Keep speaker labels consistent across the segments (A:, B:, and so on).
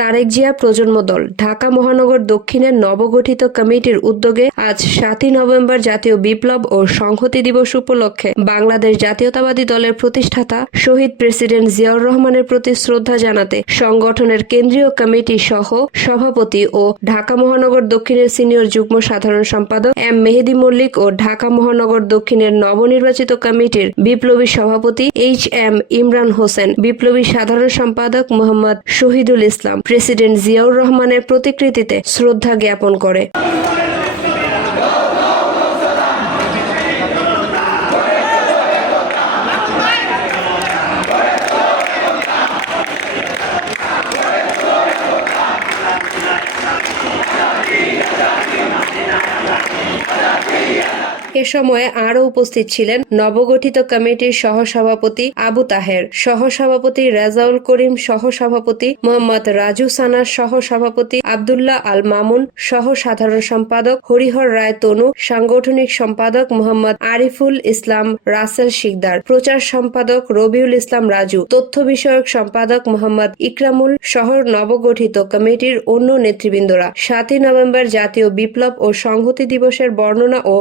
A: তারেক জিয়া প্রজন্ম দল। ঢাকা মহানগর দক্ষিণের নবগঠিত কমিটির উদ্যোগে আজ সাতই নভেম্বর জাতীয় বিপ্লব ও সংহতি দিবস উপলক্ষে বাংলাদেশ জাতীয়তাবাদী দলের প্রতিষ্ঠাতা শহীদ প্রেসিডেন্ট জিয়াউর রহমানের প্রতি শ্রদ্ধা জানাতে সংগঠনের কেন্দ্রীয় কমিটি সহ সভাপতি ও ঢাকা মহানগর দক্ষিণের সিনিয়র যুগ্ম সাধারণ সম্পাদক এম মেহেদি মল্লিক ও ঢাকা মহানগর দক্ষিণের নবনির্বাচিত কমিটির বিপ্লবী সভাপতি এইচ এম ইমরান হোসেন। বিপ্লবী সাধারণ সম্পাদক মোহাম্মদ শহীদুল ইসলাম। প্রেসিডেন্ট জিয়াউর রহমানের প্রতিকৃতিতে শ্রদ্ধা জ্ঞাপন করে। এ সময়ে আরও উপস্থিত ছিলেন নবগঠিত কমিটির সহসভাপতি আবু তাহের, সহসভাপতি রেজাউল করিম, সহসভাপতি মোহাম্মদ রাজু সানার সহসভাপতি আবদুল্লাহ আল মামুন সহ সাধারণ সম্পাদক হরিহর রায় তনু, সাংগঠনিক সম্পাদক মোহাম্মদ আরিফুল ইসলাম রাসেল শিকদার, প্রচার সম্পাদক রবিউল ইসলাম রাজু, তথ্য বিষয়ক সম্পাদক মোহাম্মদ ইকরামুল সহ নবগঠিত কমিটির অন্য নেতৃবৃন্দরা। সাতই নভেম্বর জাতীয় বিপ্লব ও সংহতি দিবসের বর্ণনা ও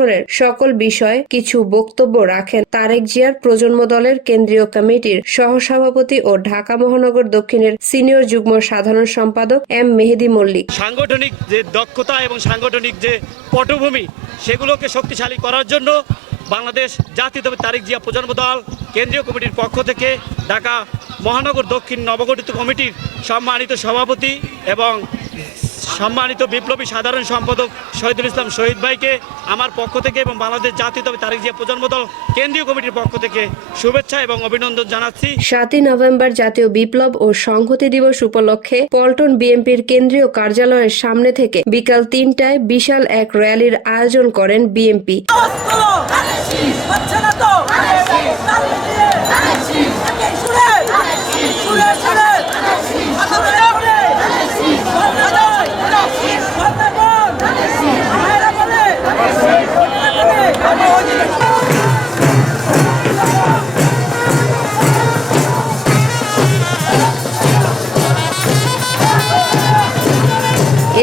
A: সংগঠনের সকল বিষয়ে কিছু বক্তব্য রাখেন তারেক জিয়ার প্রজন্ম দলের কেন্দ্রীয় কমিটির সহসভাপতি ও ঢাকা মহানগর দক্ষিণের সিনিয়র যুগ্ম সাধারণ সম্পাদক এম মেহেদি মল্লিক।
B: সাংগঠনিক যে দক্ষতা এবং সাংগঠনিক যে পটভূমি, সেগুলোকে শক্তিশালী করার জন্য বাংলাদেশ জাতীয়তাবাদী তারিখ জিয়া প্রজন্ম দল কেন্দ্রীয় কমিটির পক্ষ থেকে ঢাকা মহানগর দক্ষিণ নবগঠিত কমিটির সম্মানিত সভাপতি এবং সম্মানিত বিপ্লবী সাধারণ সম্পাদক শহীদুল ইসলাম শহীদ ভাইকে আমার পক্ষ থেকে এবং বাংলাদেশ জাতীয়তাবাদী তারিখ জিয়া প্রজন্ম দল কেন্দ্রীয় কমিটির পক্ষ থেকে শুভেচ্ছা এবং অভিনন্দন জানাচ্ছি।
A: সাতই নভেম্বর জাতীয় বিপ্লব ও সংহতি দিবস উপলক্ষে পল্টন বিএনপির কেন্দ্রীয় কার্যালয়ের সামনে থেকে বিকাল তিনটায় বিশাল এক র্যালির আয়োজন করেন বিএনপি।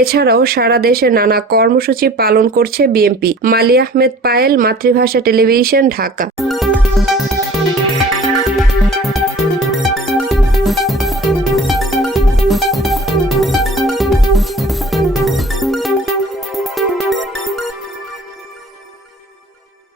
A: এছাড়াও সারা দেশে নানা কর্মসূচি পালন করছে বিএনপি। মালি আহমেদ পায়েল মাতৃভাষা টেলিভিশন ঢাকা।